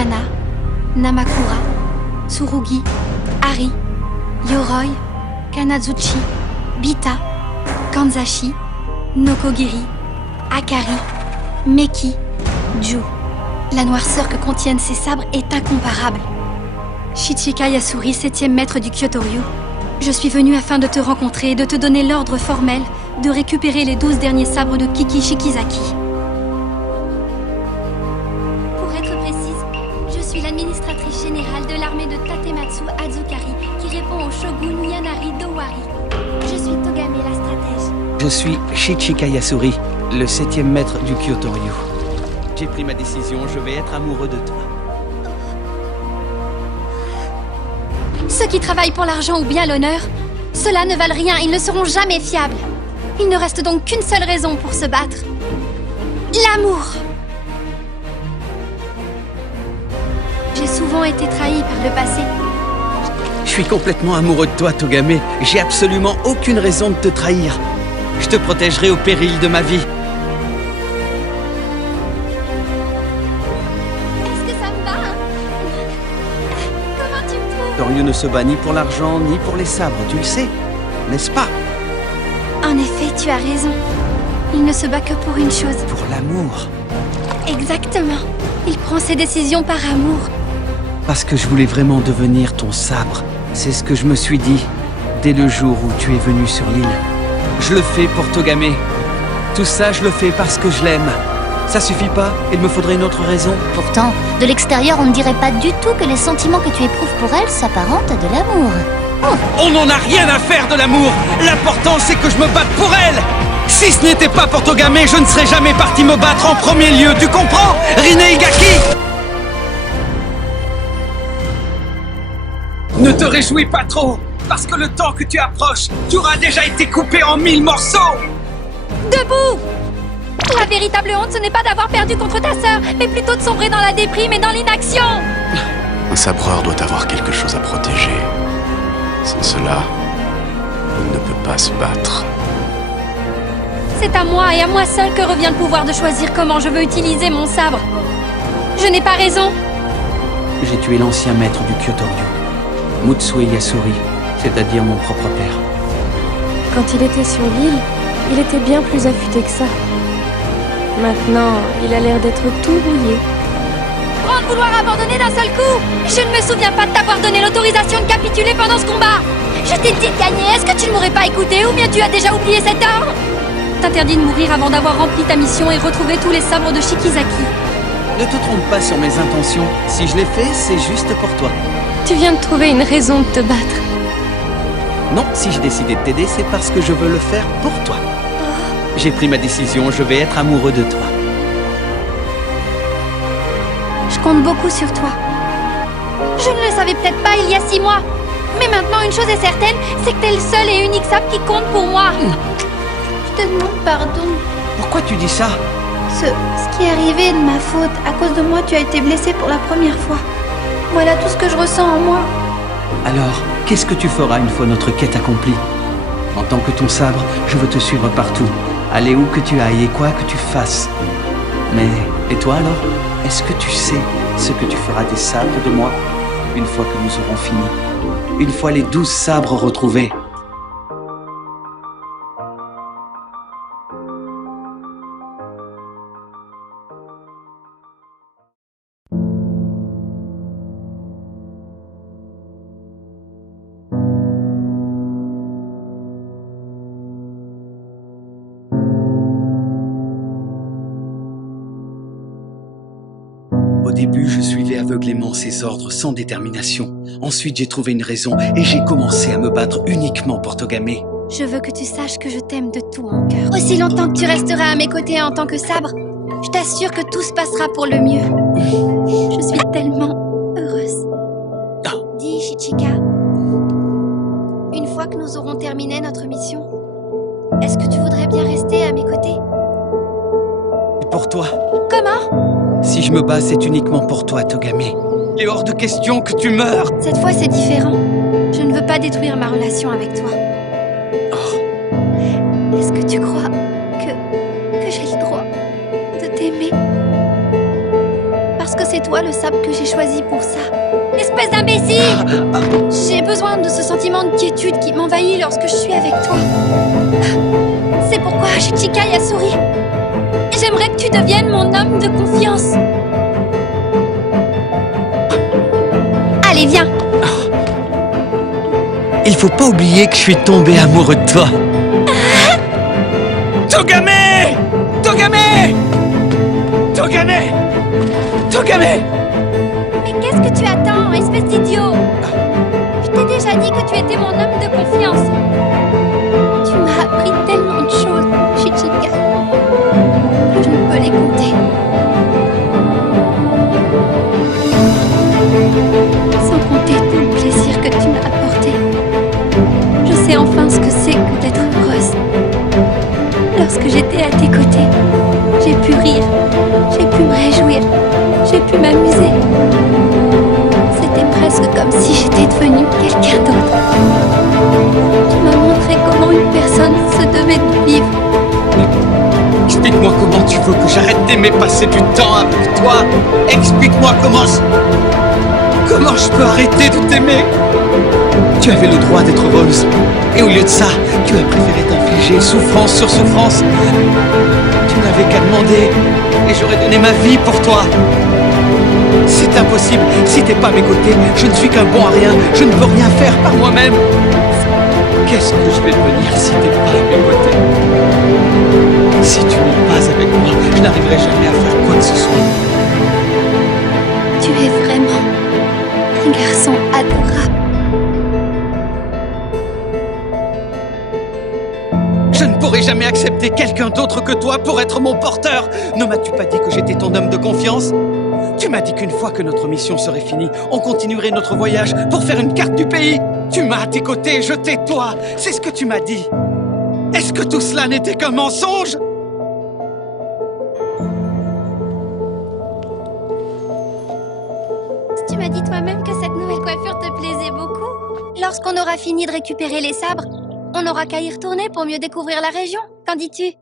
Kana, Namakura, Tsurugi, Ari, Yoroi, Kanazuchi, Bita, Kanzashi, Nokogiri, Akari, Meki, Ju. La noirceur que contiennent ces sabres est incomparable. Shichika Yasuri, 7e maître du Kyoto-ryu. Je suis venue afin de te rencontrer et de te donner l'ordre formel de récupérer les 12 derniers sabres de Kiki Shikizaki. Pour être précise, je suis l'administratrice générale de l'armée de Tatematsu Azukari qui répond au shogun Yanari Dowari. Je suis Togame, la stratège. Je suis Shichika Yasuri, le 7e maître du Kyoto-ryu. J'ai pris ma décision, je vais être amoureux de toi. Ceux qui travaillent pour l'argent ou bien l'honneur, ceux-là ne valent rien, ils ne seront jamais fiables. Il ne reste donc qu'une seule raison pour se battre. L'amour. J'ai souvent été trahi par le passé. Je suis complètement amoureux de toi, Togame. J'ai absolument aucune raison de te trahir. Je te protégerai au péril de ma vie. Est-ce que ça me va, hein? Comment tu me trouves? Kyoryu ne se bat ni pour l'argent, ni pour les sabres, tu le sais, n'est-ce pas? En effet, tu as raison. Il ne se bat que pour une chose. Pour l'amour. Exactement. Il prend ses décisions par amour. Parce que je voulais vraiment devenir ton sabre. C'est ce que je me suis dit, dès le jour où tu es venu sur l'île. Je le fais pour Togame. Tout ça, je le fais parce que je l'aime. Ça suffit pas? Il me faudrait une autre raison? Pourtant, de l'extérieur, on ne dirait pas du tout que les sentiments que tu éprouves pour elle s'apparentent à de l'amour. On n'en a rien à faire de l'amour. L'important, c'est que je me batte pour elle. Si ce n'était pas pour Togame, je ne serais jamais parti me battre en premier lieu. Tu comprends, Rin Igaki? Ne te réjouis pas trop, parce que le temps que tu approches, tu auras déjà été coupé en 1000 morceaux. Debout! La véritable honte, ce n'est pas d'avoir perdu contre ta sœur, mais plutôt de sombrer dans la déprime et dans l'inaction. Un sabreur doit avoir quelque chose à protéger. Sans cela, il ne peut pas se battre. C'est à moi et à moi seul que revient le pouvoir de choisir comment je veux utiliser mon sabre. Je n'ai pas raison. J'ai tué l'ancien maître du Kyoto-ryu, Mutsue Yasuri, c'est-à-dire mon propre père. Quand il était sur l'île, il était bien plus affûté que ça. Maintenant, il a l'air d'être tout rouillé. Grand de vouloir abandonner d'un seul coup! Je ne me souviens pas de t'avoir donné l'autorisation de capituler pendant ce combat! Je t'ai dit de gagner, est-ce que tu ne m'aurais pas écouté ou bien tu as déjà oublié cet ordre? T'interdis de mourir avant d'avoir rempli ta mission et retrouvé tous les sabres de Shikizaki. Ne te trompe pas sur mes intentions. Si je l'ai fait, c'est juste pour toi. Tu viens de trouver une raison de te battre. Non, si j'ai décidé de t'aider, c'est parce que je veux le faire pour toi. J'ai pris ma décision, je vais être amoureux de toi. Je compte beaucoup sur toi. Je ne le savais peut-être pas il y a 6 mois. Mais maintenant, une chose est certaine, c'est que t'es le seul et unique sabre qui compte pour moi. Je te demande pardon. Pourquoi tu dis ça? Ce qui est arrivé est de ma faute. À cause de moi, tu as été blessé pour la première fois. Voilà tout ce que je ressens en moi. Alors, qu'est-ce que tu feras une fois notre quête accomplie? En tant que ton sabre, je veux te suivre partout. Aller où que tu ailles et quoi que tu fasses. Mais, et toi alors? Est-ce que tu sais ce que tu feras des sabres de moi une fois que nous aurons fini? Une fois les 12 sabres retrouvés. Au début, je suivais aveuglément ses ordres sans détermination. Ensuite, j'ai trouvé une raison et j'ai commencé à me battre uniquement pour Togame. Je veux que tu saches que je t'aime de tout mon cœur. Aussi longtemps que tu resteras à mes côtés en tant que sabre, je t'assure que tout se passera pour le mieux. Je suis tellement heureuse. Dis, Shichika, une fois que nous aurons terminé notre mission, est-ce que tu voudrais bien rester à mes côtés? Et pour toi? Comment? Si je me bats, c'est uniquement pour toi, Togame. Il est hors de question que tu meurs. Cette fois, c'est différent. Je ne veux pas détruire ma relation avec toi. Est-ce que tu crois que j'ai le droit de t'aimer? parce que c'est toi le sabre que j'ai choisi pour ça. Espèce d'imbécile! J'ai besoin de ce sentiment de quiétude qui m'envahit lorsque je suis avec toi. C'est pourquoi Shichikai a souri. J'aimerais que tu deviennes mon homme de confiance. Allez, viens! Il faut pas oublier que je suis tombé amoureux de toi. Togame! Togame! Togame! Togame! Mais qu'est-ce que tu attends, espèce d'idiot? Je t'ai déjà dit que tu étais mon homme de confiance. Tu m'as appris tellement de choses, Shichikai, que je ne peux les compter. Sans compter tout le plaisir que tu m'as apporté. Je sais enfin ce que c'est que d'être heureuse. Lorsque j'étais à tes côtés, j'ai pu rire, j'ai pu me réjouir, j'ai pu m'amuser. C'était presque comme si j'étais devenue quelqu'un d'autre. Tu m'as montré comment une personne se devait de vivre. Explique-moi comment tu veux que j'arrête d'aimer passer du temps avec toi. Explique-moi comment je peux arrêter de t'aimer. Tu avais le droit d'être heureuse. Et au lieu de ça, tu as préféré t'infliger souffrance sur souffrance. Tu n'avais qu'à demander et j'aurais donné ma vie pour toi. C'est impossible. Si t'es pas à mes côtés, je ne suis qu'un bon à rien. Je ne peux rien faire par moi-même. Qu'est-ce que je vais devenir si t'es pas à mes côtés? Si tu n'es pas avec moi, je n'arriverai jamais à faire quoi que ce soit. Tu es vraiment un garçon adorable. Je ne pourrai jamais accepter quelqu'un d'autre que toi pour être mon porteur. Ne m'as-tu pas dit que j'étais ton homme de confiance? Tu m'as dit qu'une fois que notre mission serait finie, on continuerait notre voyage pour faire une carte du pays. Tu m'as à tes côtés, je t'ai toi. C'est ce que tu m'as dit. Est-ce que tout cela n'était qu'un mensonge? Tu m'as dit toi-même que cette nouvelle coiffure te plaisait beaucoup. Lorsqu'on aura fini de récupérer les sabres, on n'aura qu'à y retourner pour mieux découvrir la région. Qu'en dis-tu?